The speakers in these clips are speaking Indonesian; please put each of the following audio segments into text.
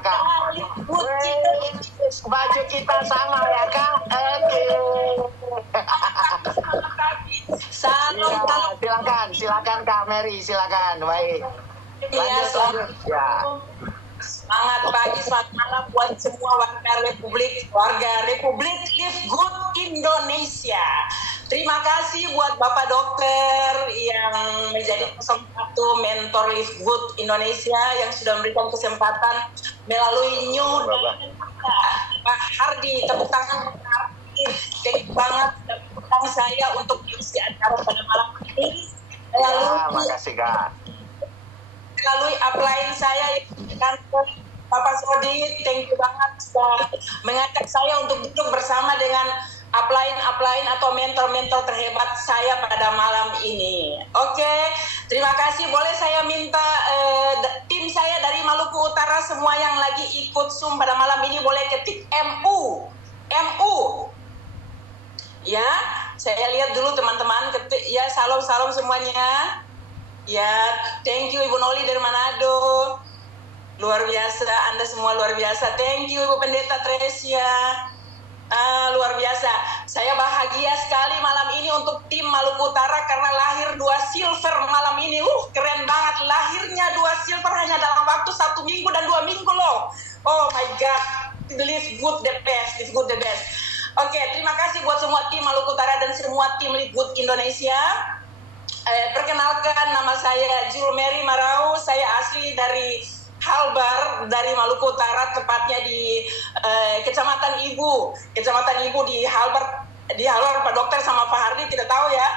Kak. Baju kita sama ya Kak. Oke. Silakan Kak Mary, silakan. Baik. Lanjut. Ya. Semangat pagi, selamat malam buat semua warga Republik Live Good Indonesia. Terima kasih buat Bapak Dokter yang menjadi 01 mentor Live Good Indonesia yang sudah memberikan kesempatan melalui New Pak Hardi. Tepuk tangan Pak Hardi. Thank you banget tepuk saya untuk mengisi acara pada malam ini. Makasih Kak. Melalui upline saya kantor Bapak Sodi, thank you banget sudah mengajak saya untuk duduk bersama dengan upline atau mentor-mentor terhebat saya pada malam ini. Oke, terima kasih. Boleh saya minta tim saya dari Maluku Utara semua yang lagi ikut Zoom pada malam ini boleh ketik MU. Ya, saya lihat dulu teman-teman ketik ya, salam semuanya. Ya, thank you Ibu Noli dari Manado. Luar biasa, Anda semua luar biasa. Thank you Ibu Pendeta Tresia. Luar biasa. Saya bahagia sekali malam ini untuk tim Maluku Utara karena lahir 2 silver malam ini. Keren banget. Lahirnya 2 silver hanya dalam waktu 1 minggu dan 2 minggu loh. Oh my God. Live good the best. Oke, terima kasih buat semua tim Maluku Utara dan semua tim Live Good Indonesia. Perkenalkan, nama saya Jul Mary Marau. Saya asli dari Halbar, dari Maluku Utara, tepatnya di Kecamatan Ibu di Halbar. Pak Dokter sama Pak Hardi tidak tahu ya.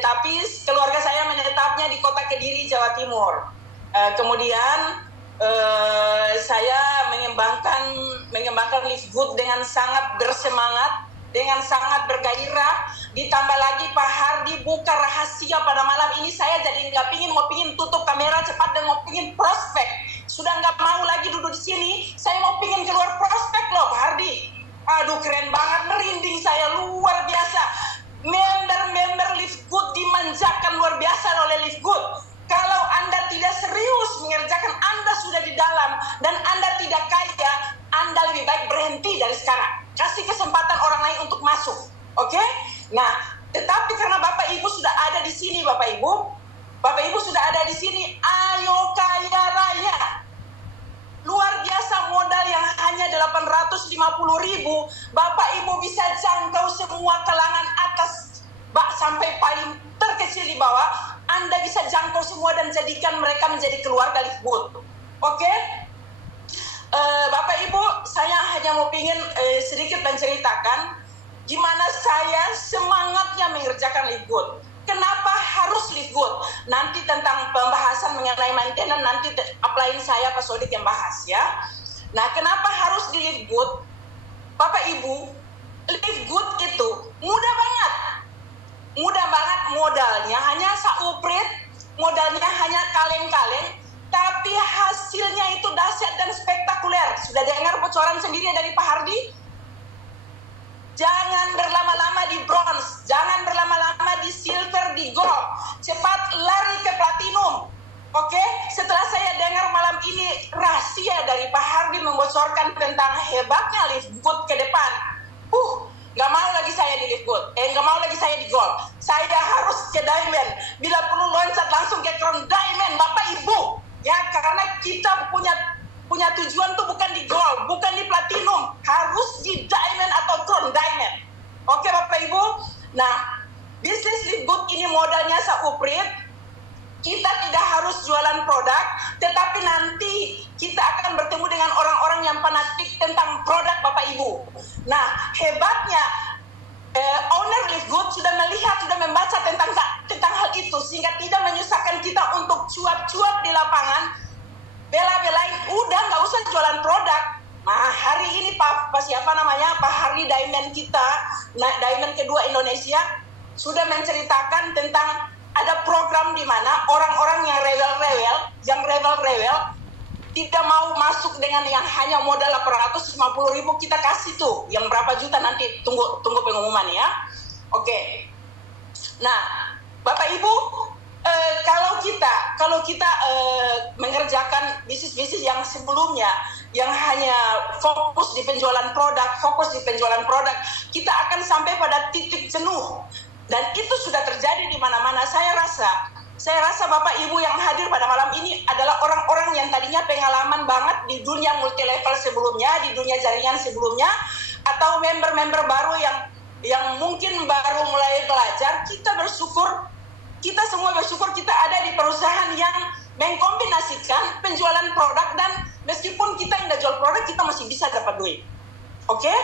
Tapi keluarga saya menetapnya di Kota Kediri, Jawa Timur. Kemudian saya mengembangkan Live Good dengan sangat bersemangat, dengan sangat bergairah. Ditambah lagi Pak Hardi buka rahasia pada malam ini. Saya jadi mau pingin tutup kamera cepat dan mau pingin prospek. Sudah nggak mau lagi duduk di sini. Saya mau pingin keluar prospek loh Pak Hardi. Aduh keren banget, merinding saya luar biasa. Member Live Good dimanjakan luar biasa oleh Live Good. Kalau Anda tidak serius mengerjakan, Anda sudah di dalam dan Anda tidak kaya, Anda lebih baik berhenti dari sekarang. Kasih kesempatan orang lain untuk masuk. Oke? Nah, tetapi karena Bapak Ibu sudah ada di sini, Bapak Ibu sudah ada di sini, ayo kaya raya. Luar biasa, modal yang hanya 850.000, Bapak Ibu bisa jangkau semua kalangan atas sampai paling terkecil di bawah. Anda bisa jangkau semua dan jadikan mereka menjadi keluarga Live Good. Oke? Bapak Ibu, saya hanya mau pingin sedikit menceritakan gimana saya semangatnya mengerjakan Live Good. Kenapa harus Live Good? Nanti tentang pembahasan mengenai maintenance nanti upline saya Pak Sodik yang bahas ya. Nah, kenapa harus di Live Good? Bapak Ibu, Live Good itu mudah banget modalnya hanya sauprit, modalnya hanya kaleng-kaleng, tapi hasilnya itu dahsyat dan spektakuler. Sudah dengar bocoran sendiri dari Pak Hardi? Jangan berlama-lama di bronze, jangan berlama-lama di silver, di gold. Cepat lari ke platinum. Oke? Setelah saya dengar malam ini rahasia dari Pak Hardi membocorkan tentang hebatnya Live Good ke depan. Gak mau lagi saya di Live Good. Gak mau lagi saya di gold. Saya harus ke diamond. Bila perlu loncat langsung ke crown diamond, Bapak Ibu. Ya, karena kita punya tujuan tuh bukan di gold, bukan di platinum, harus di diamond atau crown diamond. Oke Bapak Ibu. Nah, bisnis Live Good ini modalnya sauprit. Kita tidak harus jualan produk, tetapi nanti kita akan bertemu dengan orang-orang yang fanatik tentang produk Bapak Ibu. Nah, hebatnya owner Live Good sudah melihat, sudah membaca tentang hal itu, sehingga tidak menyusahkan kita untuk cuap-cuap di lapangan, bela-belain, udah nggak usah jualan produk. Nah, hari ini Pak Hardi Diamond kita, Diamond kedua Indonesia, sudah menceritakan tentang ada program di mana orang-orang yang rewel tidak mau masuk dengan yang hanya modal 850.000, kita kasih tuh yang berapa juta nanti, tunggu pengumuman ya. Oke. Nah, Bapak Ibu, kalau kita mengerjakan bisnis-bisnis yang sebelumnya yang hanya fokus di penjualan produk, kita akan sampai pada titik jenuh. Dan itu sudah terjadi di mana-mana. Saya rasa Bapak Ibu yang hadir pada malam ini adalah orang-orang yang tadinya pengalaman banget di dunia multilevel sebelumnya, di dunia jaringan sebelumnya, atau member-member baru yang mungkin baru mulai belajar. Kita semua bersyukur kita ada di perusahaan yang mengkombinasikan penjualan produk, dan meskipun kita nggak jual produk, kita masih bisa dapat duit. Oke?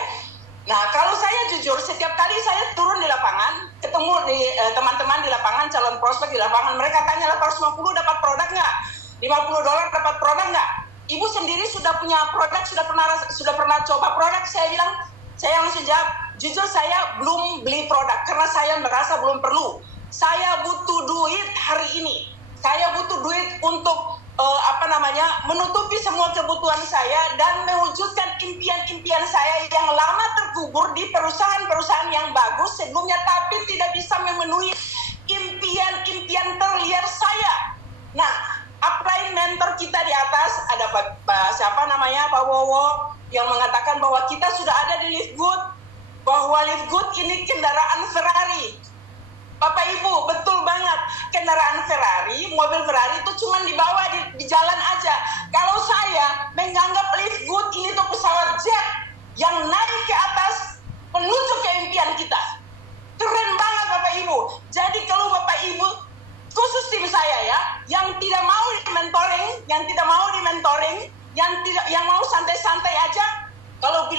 Nah, kalau saya jujur, setiap kali saya turun di lapangan, ketemu di teman-teman di lapangan, calon prospek di lapangan, mereka tanya 850 dapat produk nggak? $50 dapat produk nggak? Ibu sendiri sudah punya produk, sudah pernah coba produk? Saya langsung jawab, jujur saya belum beli produk karena saya merasa belum perlu. Saya butuh duit hari ini. Saya butuh duit untuk menutupi semua kebutuhan saya dan mewujudkan impian-impian saya yang lama terkubur di perusahaan-perusahaan yang bagus sebelumnya, tapi tidak bisa memenuhi impian-impian terliar saya. Nah, upline mentor kita di atas ada Pak Wowo, yang mengatakan bahwa kita sudah ada di Liftgood, bahwa Liftgood ini kendaraan Ferrari. Bapak Ibu, betul banget. Kendaraan Ferrari, mobil Ferrari itu cuma dibawa di jalan aja. Kalau saya menganggap Liftgood ini tuh pesawat jet yang naik ke atas menuju ke impian kita. Keren banget Bapak Ibu. Jadi kalau Bapak Ibu, khusus tim saya ya, yang tidak mau di-mentoring, yang mau santai-santai aja, kalau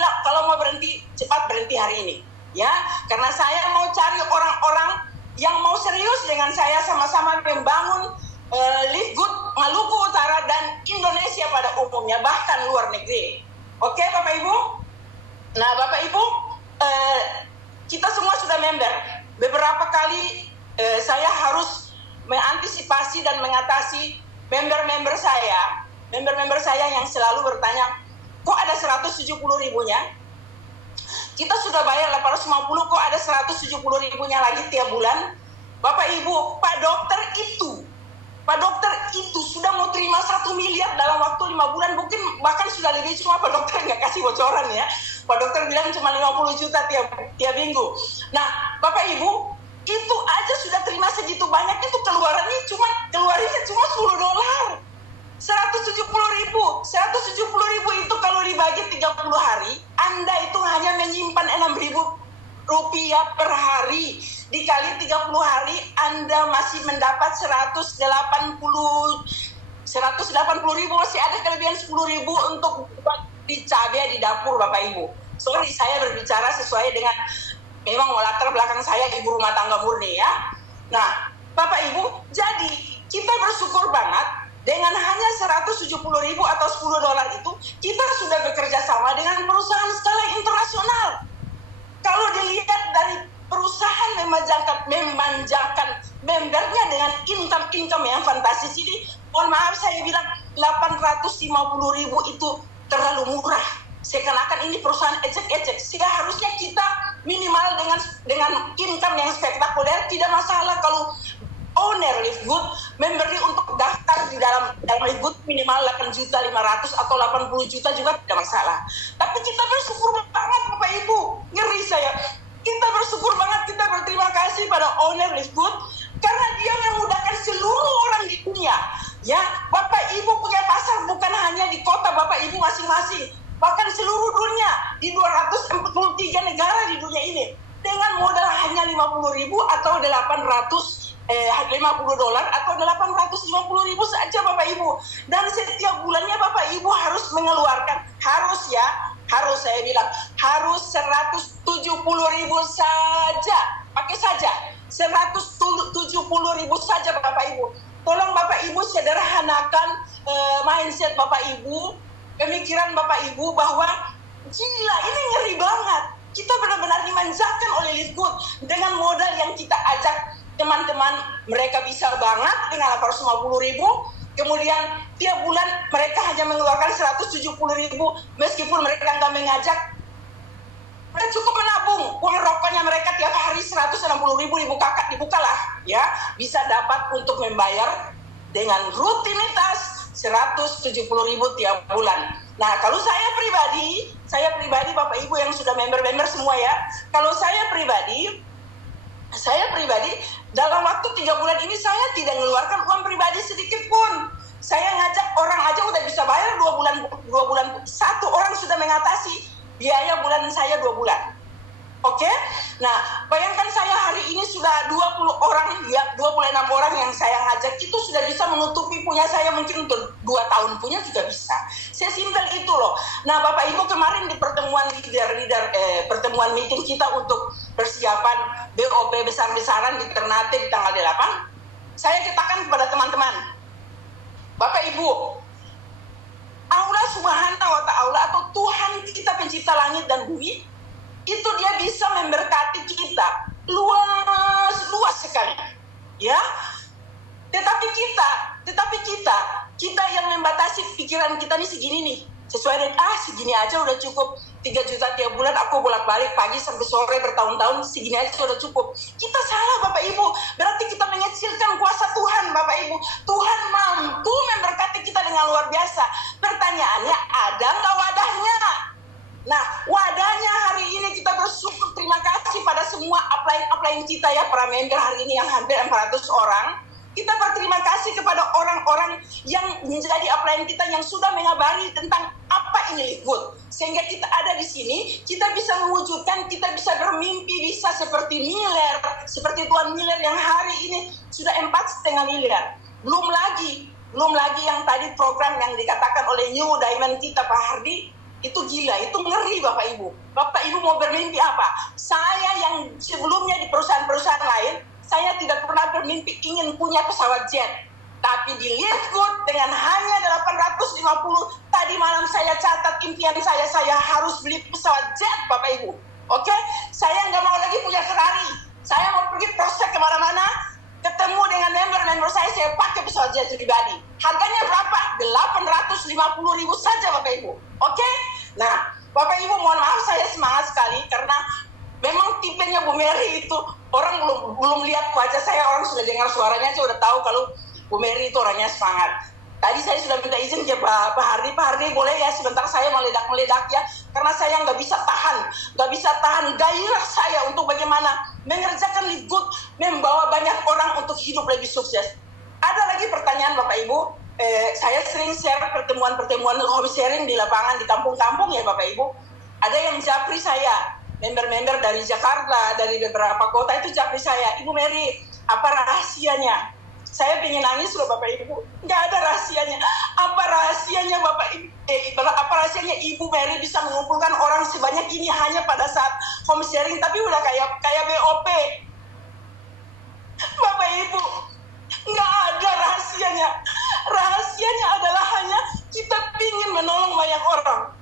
mau berhenti, cepat berhenti hari ini. Ya, karena saya mau cari orang-orang yang mau serius dengan saya sama-sama membangun Liftgood Maluku Utara dan Indonesia pada umumnya, bahkan luar negeri. Oke Bapak Ibu? Nah Bapak Ibu, kita semua sudah member. Beberapa kali saya harus mengantisipasi dan mengatasi member-member saya yang selalu bertanya, kok ada 170 ribunya? Kita sudah bayar 850, kok ada 170 ribunya lagi tiap bulan? Bapak Ibu, Pak dokter itu sudah mau terima 1 miliar dalam waktu 5 bulan, mungkin bahkan sudah lebih, cuma Pak dokter nggak kasih bocoran ya. Pak dokter bilang cuma 50 juta tiap minggu. Nah, Bapak Ibu, itu aja sudah terima segitu banyak, itu keluarinnya cuma $10. 170 ribu itu kalau dibagi 30 hari, Anda itu hanya menyimpan 6.000 rupiah per hari. Dikali 30 hari, Anda masih mendapat 180 ribu, masih ada kelebihan 10 ribu untuk di cabai di dapur Bapak Ibu. Sorry, saya berbicara sesuai dengan memang latar belakang saya ibu rumah tangga murni ya. Nah, Bapak Ibu, jadi kita bersyukur banget dengan hanya 170 ribu atau $10 itu, kita sudah bekerja sama dengan perusahaan skala internasional. Kalau dilihat dari perusahaan memanjakan membernya dengan income yang fantastis ini, mohon maaf saya bilang 850 ribu itu terlalu murah. Seakan-akan ini perusahaan ecek-ecek. Seharusnya kita minimal dengan income yang spektakuler, tidak masalah kalau owner Liftgood memberi untuk daftar di dalam Liftgood minimal 8.500.000 atau 80 juta juga tidak masalah. Tapi kita bersyukur banget Bapak Ibu, ngeri saya. Kita bersyukur banget, kita berterima kasih pada owner Liftgood karena dia memudahkan seluruh orang di dunia. Ya, Bapak Ibu punya pasar bukan hanya di kota Bapak Ibu masing-masing, bahkan seluruh dunia di 243 negara di dunia ini dengan modal hanya 50 ribu atau $50 atau 850 ribu saja Bapak Ibu. Dan setiap bulannya Bapak Ibu harus mengeluarkan, harus saya bilang, harus 170 ribu saja. Pakai saja 170 ribu saja Bapak Ibu. Tolong Bapak Ibu sederhanakan mindset Bapak Ibu, pemikiran Bapak Ibu bahwa gila ini ngeri banget. Kita benar-benar dimanjakan oleh Liftgood dengan modal yang kita ajak teman-teman, mereka bisa banget dengan 850 ribu, kemudian tiap bulan mereka hanya mengeluarkan 170 ribu, meskipun mereka nggak mengajak. Udah cukup menabung. Uang rokoknya mereka tiap hari 160.000 dibukalah, ya. Bisa dapat untuk membayar dengan rutinitas 170.000 tiap bulan. Nah, kalau saya pribadi Bapak Ibu yang sudah member-member semua ya, kalau saya pribadi dalam waktu 3 bulan ini saya tidak mengeluarkan uang pribadi sedikit pun. Saya ngajak orang aja udah bisa bayar 2 bulan. Satu orang sudah mengatasi biaya bulan saya 2 bulan. Oke? Nah, bayangkan saya hari ini sudah 26 orang yang saya ngajak, itu sudah bisa menutupi punya saya mungkin untuk 2 tahun punya juga bisa. Sesimpel itu loh. Nah, Bapak Ibu kemarin di pertemuan pertemuan meeting kita untuk persiapan BOP besar-besaran di Ternate di tanggal 8, saya katakan kepada teman-teman, Bapak Ibu, Allah Subhanahu wa Ta'ala atau Tuhan kita pencipta langit dan bumi, itu dia bisa memberkati kita luas sekali, ya. Tetapi kita yang membatasi pikiran kita nih segini nih, sesuai dengan segini aja udah cukup, 3 juta tiap bulan aku bolak-balik pagi sampai sore bertahun-tahun, segini aja udah cukup. Kita salah Bapak Ibu, berarti kita mengecilkan kuasa Tuhan Bapak Ibu. Tuhan mampu memberkati kita dengan luar biasa. Pertanyaannya, ada nggak wadahnya? Nah, wadahnya hari ini kita bersyukur, terima kasih pada semua upline kita ya, para member hari ini yang hampir 400 orang. Kita berterima kasih kepada orang-orang yang menjadi upline kita yang sudah mengabari tentang apa ini Live Good. Sehingga kita ada di sini, kita bisa mewujudkan, kita bisa bermimpi, bisa seperti Miller, seperti Tuan Miller yang hari ini sudah 4,5 miliar. Belum lagi yang tadi program yang dikatakan oleh New Diamond kita Pak Hardi, itu gila, itu ngeri Bapak Ibu. Bapak Ibu mau bermimpi apa? Saya yang sebelumnya di perusahaan-perusahaan lain, saya tidak pernah bermimpi ingin punya pesawat jet. Tapi di Live Good dengan hanya 850, tadi malam saya catat impian saya harus beli pesawat jet Bapak Ibu. Oke? Saya nggak mau lagi punya Ferrari. Saya mau pergi prospek kemana-mana, ketemu dengan member saya pakai pesawat jet pribadi. Harganya berapa? 850.000 saja Bapak Ibu. Oke? Nah, Bapak Ibu mohon maaf saya semangat sekali karena memang tipenya Bu Mary itu orang belum lihat wajah saya, orang sudah dengar suaranya aja udah tahu kalau Bu Mary itu orangnya semangat. Tadi saya sudah minta izin ke Pak Hardi boleh ya sebentar saya meledak ya, karena saya nggak bisa tahan gairah saya untuk bagaimana mengerjakan Live Good, membawa banyak orang untuk hidup lebih sukses. Ada lagi pertanyaan Bapak Ibu, saya sering share pertemuan home sharing di lapangan di kampung-kampung ya Bapak Ibu. Ada yang japri saya, member-member dari Jakarta, dari beberapa kota itu japri saya, Ibu Mary, apa rahasianya? Saya pengen nangis loh Bapak Ibu, nggak ada rahasianya. Apa rahasianya Bapak Ibu? Apa rahasianya Ibu Mary bisa mengumpulkan orang sebanyak ini hanya pada saat home sharing, tapi udah kayak BOP. Bapak Ibu, nggak ada rahasianya. Rahasianya adalah hanya kita ingin menolong banyak orang.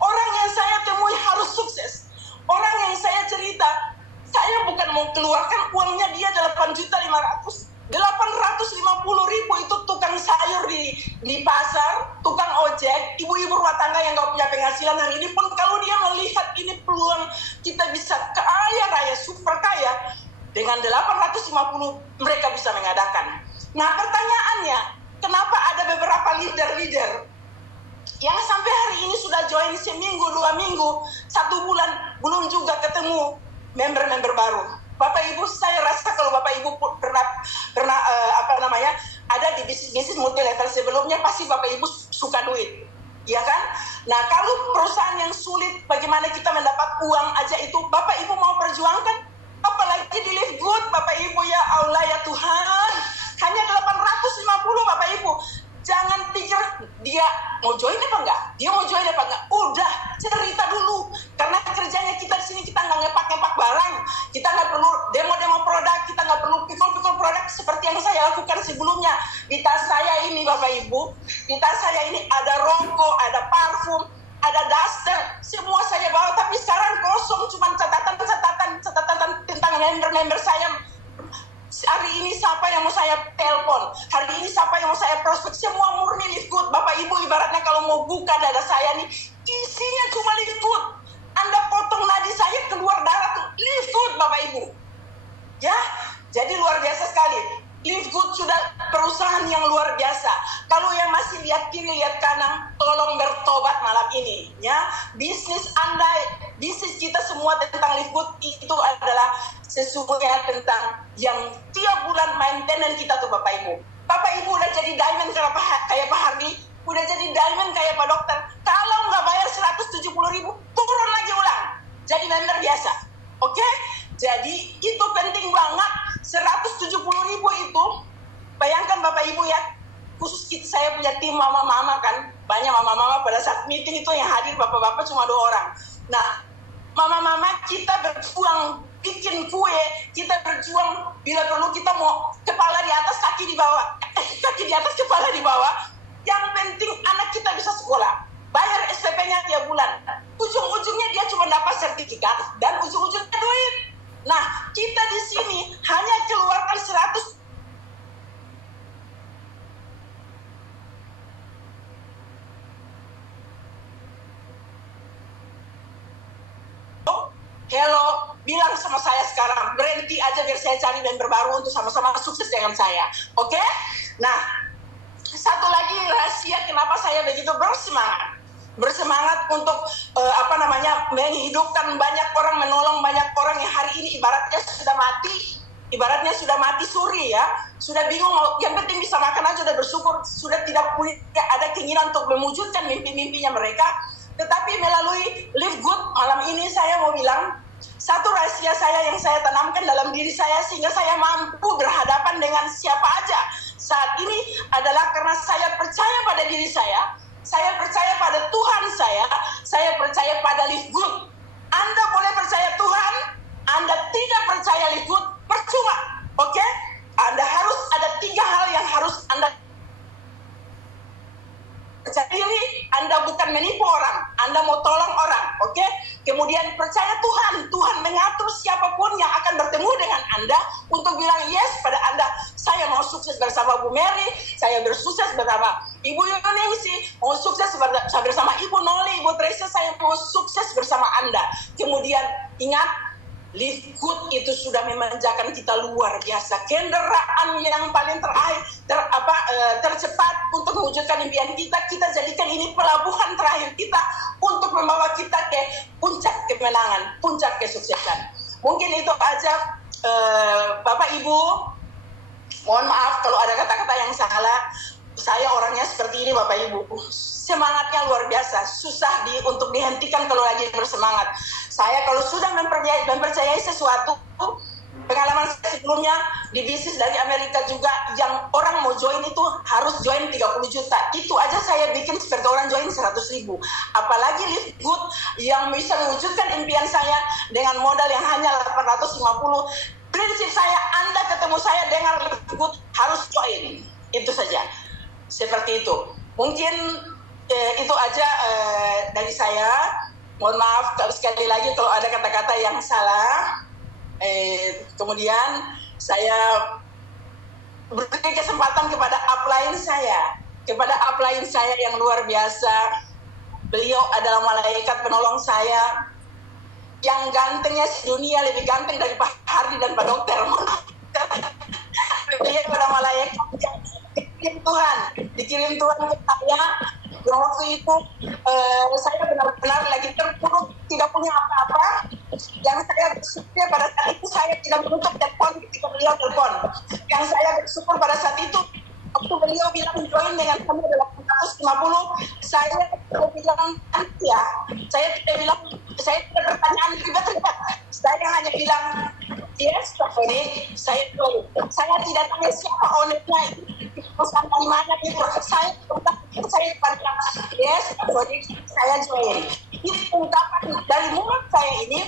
Orang yang saya temui harus sukses. Orang yang saya cerita, saya bukan mau keluarkan uangnya dia 8.500.000. 850.000 itu tukang sayur di pasar, tukang ojek, ibu-ibu rumah tangga yang gak punya penghasilan hari ini pun kalau dia melihat ini peluang kita bisa kaya raya, super kaya, dengan 850 mereka bisa mengadakan. Nah pertanyaannya, kenapa ada beberapa leader yang sampai hari ini sudah join seminggu, 2 minggu, 1 bulan, belum juga ketemu member-member baru? Bapak Ibu, saya rasa kalau Bapak Ibu pernah ada di bisnis multi level sebelumnya, pasti Bapak Ibu suka duit, ya kan? Nah, kalau perusahaan yang sulit, bagaimana kita mendapat uang aja itu, Bapak Ibu mau perjuangkan, apalagi di Live Good, Bapak Ibu, ya Allah ya Tuhan, hanya 850 Bapak Ibu. Jangan pikir dia mau join apa enggak, udah cerita dulu, karena kerjanya kita di sini, kita nggak ngepak barang, kita nggak perlu demo produk, kita nggak perlu pikul produk seperti yang saya lakukan sebelumnya. Di tas saya ini Bapak Ibu, di tas saya ini ada rokok, ada parfum, ada daster, semua saya bawa, tapi sekarang kosong, cuma catatan tentang member saya. Hari ini siapa yang mau saya telepon, hari ini siapa yang mau saya prospek, semua murni Live Good. Bapak Ibu ibaratnya kalau mau buka dada saya nih, isinya cuma Live Good. Anda potong nadi dari saya keluar darah tuh Live Good Bapak Ibu. Ya, jadi luar biasa sekali. Live Good sudah perusahaan yang luar biasa. Kalau yang masih lihat kiri, lihat kanan, tolong bertobat malam ini. Ya, bisnis Anda, bisnis kita semua tentang Live Good itu adalah sesungguhnya tentang yang tiap bulan maintenance kita tuh Bapak Ibu. Bapak Ibu udah jadi diamond kayak Pak Hardi, udah jadi diamond kayak Pak Dokter. Kalau nggak bayar 170.000, turun lagi ulang. Jadi member biasa. Oke? Jadi itu penting banget. 170.000 itu, bayangkan Bapak Ibu ya, khusus saya punya tim mama-mama kan, banyak mama-mama pada saat meeting itu yang hadir bapak-bapak cuma 2 orang. Nah, mama-mama kita berjuang bikin kue, kita berjuang bila perlu kita mau kepala di atas kaki di bawah, kaki di atas kepala di bawah. Yang penting anak kita bisa sekolah, bayar SPP-nya tiap bulan. Ujung-ujungnya dia cuma dapat sertifikat dan ujung-ujungnya duit. Nah, kita di sini hanya keluarkan 100. Hello, bilang sama saya sekarang, berhenti aja biar saya cari member baru untuk sama-sama sukses dengan saya. Oke? Nah, satu lagi rahasia kenapa saya begitu bersemangat. Bersemangat untuk menghidupkan banyak orang, menolong banyak orang yang hari ini ibaratnya sudah mati suri ya, sudah bingung, yang penting bisa makan aja udah bersyukur, sudah tidak punya ada keinginan untuk mewujudkan mimpi-mimpinya mereka. Tetapi melalui Live Good malam ini saya mau bilang satu rahasia saya yang saya tanamkan dalam diri saya sehingga saya mampu berhadapan dengan siapa aja saat ini adalah karena saya percaya pada diri saya percaya pada Tuhan saya percaya pada Live Good. Anda boleh percaya Tuhan, Anda tidak percaya Live Good, percuma. Oke? Anda harus ada 3 hal yang harus Anda percaya diri, Anda bukan menipu orang, Anda mau tolong orang, oke? Kemudian percaya Tuhan mengatur siapapun yang akan bertemu dengan Anda untuk bilang yes pada Anda. Saya mau sukses bersama Bu Mary, saya bersukses bersama Ibu Yuningsi, mau sukses bersama Ibu Noli, Ibu Tracy, saya mau sukses bersama Anda. Kemudian ingat, Live Good itu sudah memanjakan kita luar biasa. Kendaraan yang paling tercepat untuk mewujudkan impian kita jadikan ini pelabuhan terakhir kita untuk membawa kita ke puncak kemenangan, puncak kesuksesan. Mungkin itu aja Bapak Ibu. Mohon maaf kalau ada kata-kata yang salah. Saya orangnya seperti ini Bapak Ibu. Semangatnya luar biasa, susah untuk dihentikan kalau lagi bersemangat. Saya kalau sudah mempercayai sesuatu, pengalaman saya sebelumnya di bisnis dari Amerika juga, yang orang mau join itu harus join 30 juta. Itu aja saya bikin seperti orang join 100.000. Apalagi Live Good yang bisa mewujudkan impian saya dengan modal yang hanya 850. Prinsip saya, Anda ketemu saya dengan Live Good harus join. Itu saja. Seperti itu. Mungkin itu aja dari saya. Mohon maaf sekali lagi kalau ada kata-kata yang salah. Kemudian saya beri kesempatan kepada upline saya yang luar biasa. Beliau adalah malaikat penolong saya yang gantengnya sedunia, lebih ganteng dari Pak Hardi dan Pak Dokter. Beliau adalah malaikat yang dikirim Tuhan ke saya. Waktu itu saya benar-benar lagi terpuruk, tidak punya apa-apa. Yang saya bersyukur pada saat itu, saya tidak menutup telepon ketika beliau telepon. Yang saya bersyukur pada saat itu, waktu beliau bilang join dengan kami adalah 150, saya bilang nanti ya. Saya tidak bertanyaan ribet-ribet. Saya hanya bilang yes, Pak Foni, saya join. Saya tidak tanya siapa ownernya, perusahaan dari mana gitu. Saya bilang yes, Pak Foni, saya join. Itu ungkapan dari mulut saya ini